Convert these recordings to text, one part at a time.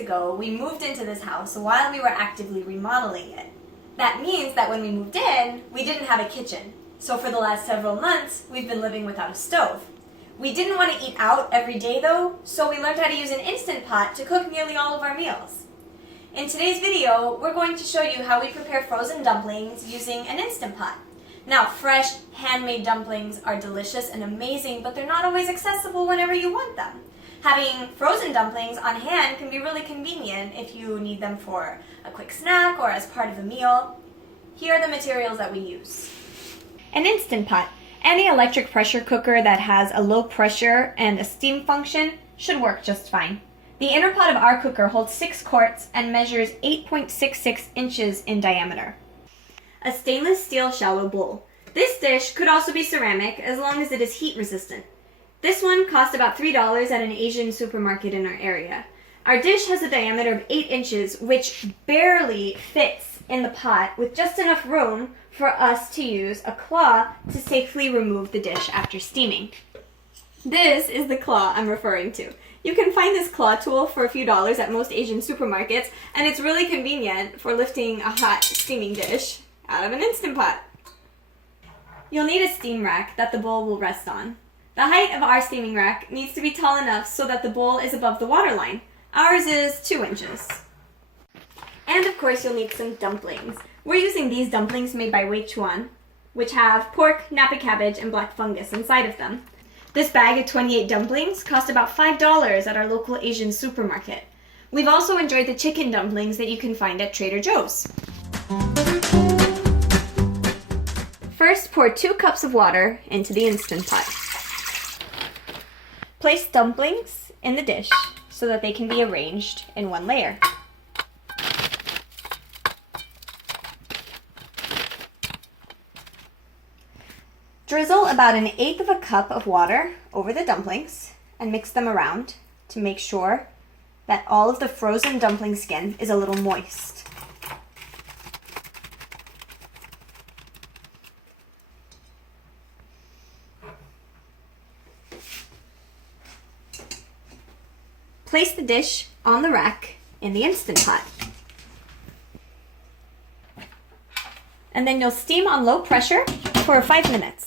ago, we moved into this house while we were actively remodeling it. That means that when we moved in, we didn't have a kitchen. So for the last several months, we've been living without a stove. We didn't want to eat out every day though, so we learned how to use an Instant Pot to cook nearly all of our meals. In today's video, we're going to show you how we prepare frozen dumplings using an Instant Pot. Now, fresh, handmade dumplings are delicious and amazing, but they're not always accessible whenever you want them. Having frozen dumplings on hand can be really convenient if you need them for a quick snack or as part of a meal. Here are the materials that we use. An Instant Pot. Any electric pressure cooker that has a low pressure and a steam function should work just fine. The inner pot of our cooker holds 6 quarts and measures 8.66 inches in diameter. A stainless steel shallow bowl. This dish could also be ceramic as long as it is heat resistant. This one cost about $3 at an Asian supermarket in our area. Our dish has a diameter of 8 inches, which barely fits in the pot with just enough room for us to use a claw to safely remove the dish after steaming. This is the claw I'm referring to. You can find this claw tool for a few dollars at most Asian supermarkets, and it's really convenient for lifting a hot steaming dish out of an Instant Pot. You'll need a steam rack that the bowl will rest on. The height of our steaming rack needs to be tall enough so that the bowl is above the water line. Ours is 2 inches. And of course you'll need some dumplings. We're using these dumplings made by Wei Chuan, which have pork, napa cabbage, and black fungus inside of them. This bag of 28 dumplings cost about $5 at our local Asian supermarket. We've also enjoyed the chicken dumplings that you can find at Trader Joe's. First, pour 2 cups of water into the Instant Pot. Place dumplings in the dish so that they can be arranged in one layer. Drizzle about 1/8 of a cup of water over the dumplings and mix them around to make sure that all of the frozen dumpling skin is a little moist. Place the dish on the rack in the Instant Pot. And then you'll steam on low pressure for 5 minutes.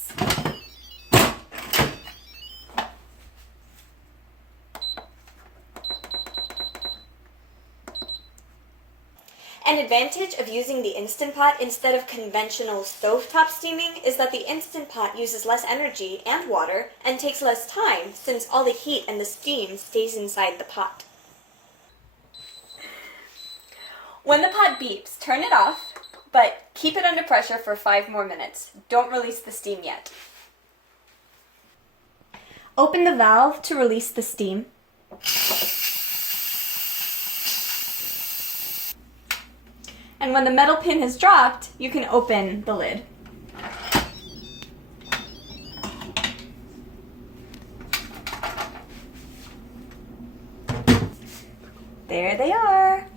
An advantage of using the Instant Pot instead of conventional stovetop steaming is that the Instant Pot uses less energy and water and takes less time since all the heat and the steam stays inside the pot. When the pot beeps, turn it off, but keep it under pressure for 5 more minutes. Don't release the steam yet. Open the valve to release the steam. And when the metal pin has dropped, you can open the lid. There they are.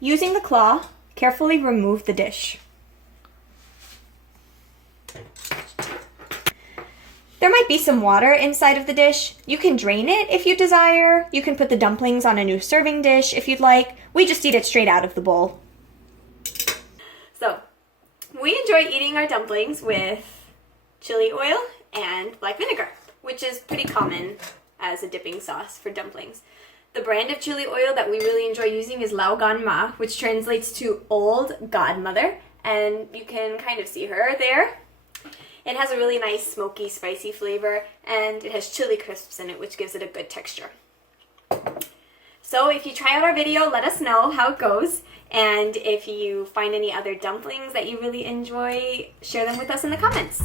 Using the claw, carefully remove the dish. There might be some water inside of the dish. You can drain it if you desire. You can put the dumplings on a new serving dish if you'd like. We just eat it straight out of the bowl. So, we enjoy eating our dumplings with chili oil and black vinegar, which is pretty common as a dipping sauce for dumplings. The brand of chili oil that we really enjoy using is Lao Gan Ma, which translates to old godmother, and you can kind of see her there. It has a really nice smoky, spicy flavor, and it has chili crisps in it, which gives it a good texture. So if you try out our video, let us know how it goes, and if you find any other dumplings that you really enjoy, share them with us in the comments.